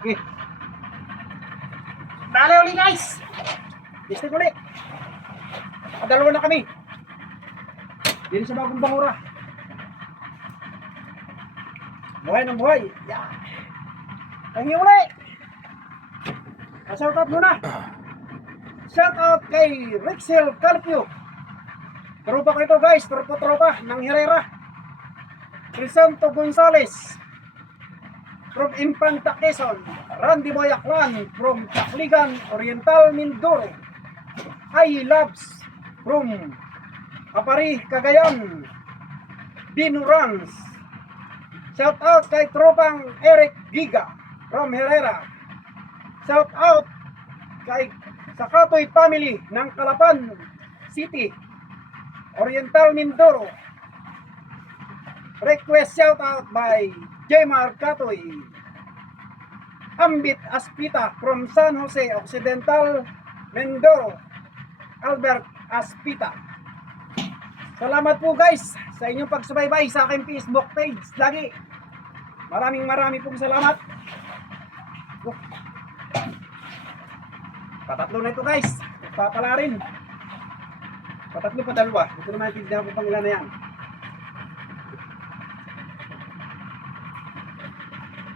Okay. Dali ulit guys. Testing ulit. Dalawa na kami. Dito sa bagong bangura. Buhay ng buhay. Yeah. Tangi ulit. Shout out muna. Shout out kay Rixel Calpio. Tropa ko ito guys. Tropa ng Herrera. Crisanto Gonzales from Infanta Quezon. Randy Boyaclan from Takligan Oriental Mindoro. I Loves from Apari Cagayan. Binurans. Shout out kay tropang Eric Giga from Herrera. Shout out kay Sakatoy family ng Calapan City, Oriental Mindoro. Request shout out by Jmar Katoy. Ambit Aspita from San Jose Occidental Mindoro. Albert Aspita. Salamat po guys sa inyong pagsubaybay sa aking Facebook page. Lagi. Maraming pong salamat. Patatlo na ito guys. Papala rin. Patatlo pa dalawa. Ito naman tindihan ko pang ilan na yan.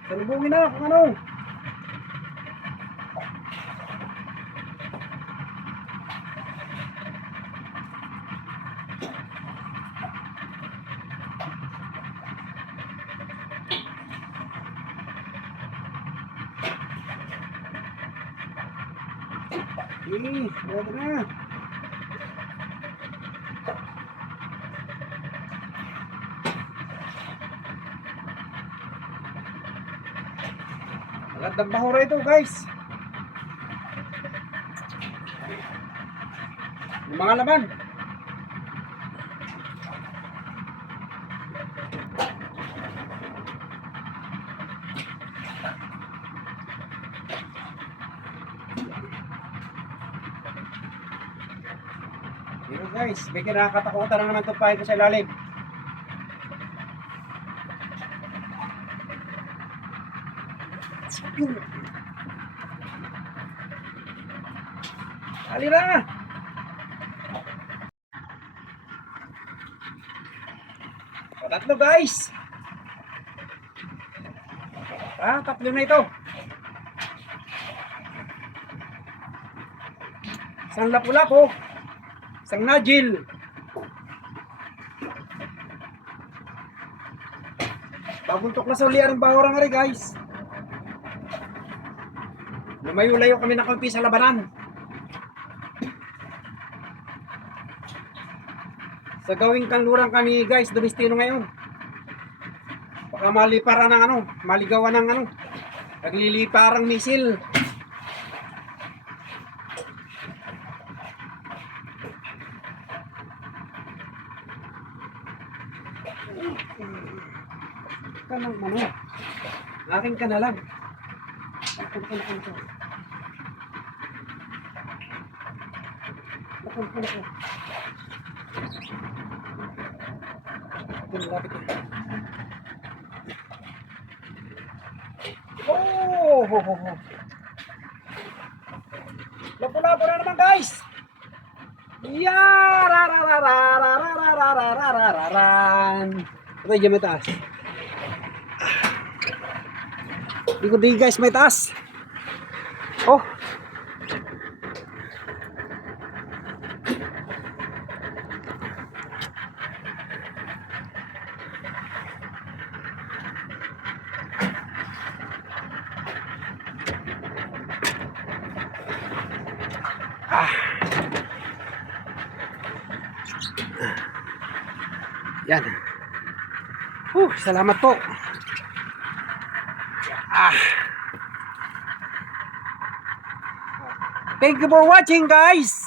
Salubungin na kung ano. Wala na. Alat ng bahura ito guys. Yung mga laman. Pero guys, may kinakatakutan na naman tupahin ko sa ilalim. Halina! Tatlo guys! Tatlo na ito. Isang lapu-lapo. Isang najil. Pabuntok na sa ulian ng bahura nga rin guys. Lumayo-layo kami na kaunti sa labanan. Sa gawing kanluran kami guys, dumistino ngayon. Baka maliparan ng ano, maligawan ng ano, nagliliparang misil. Kanang ano, akin ka na lang. Lapu-lapu na naman guys. Ito yung may taas. Ikot din guys, may taas. Oh. Yan. Salamat po. Thank you for watching guys.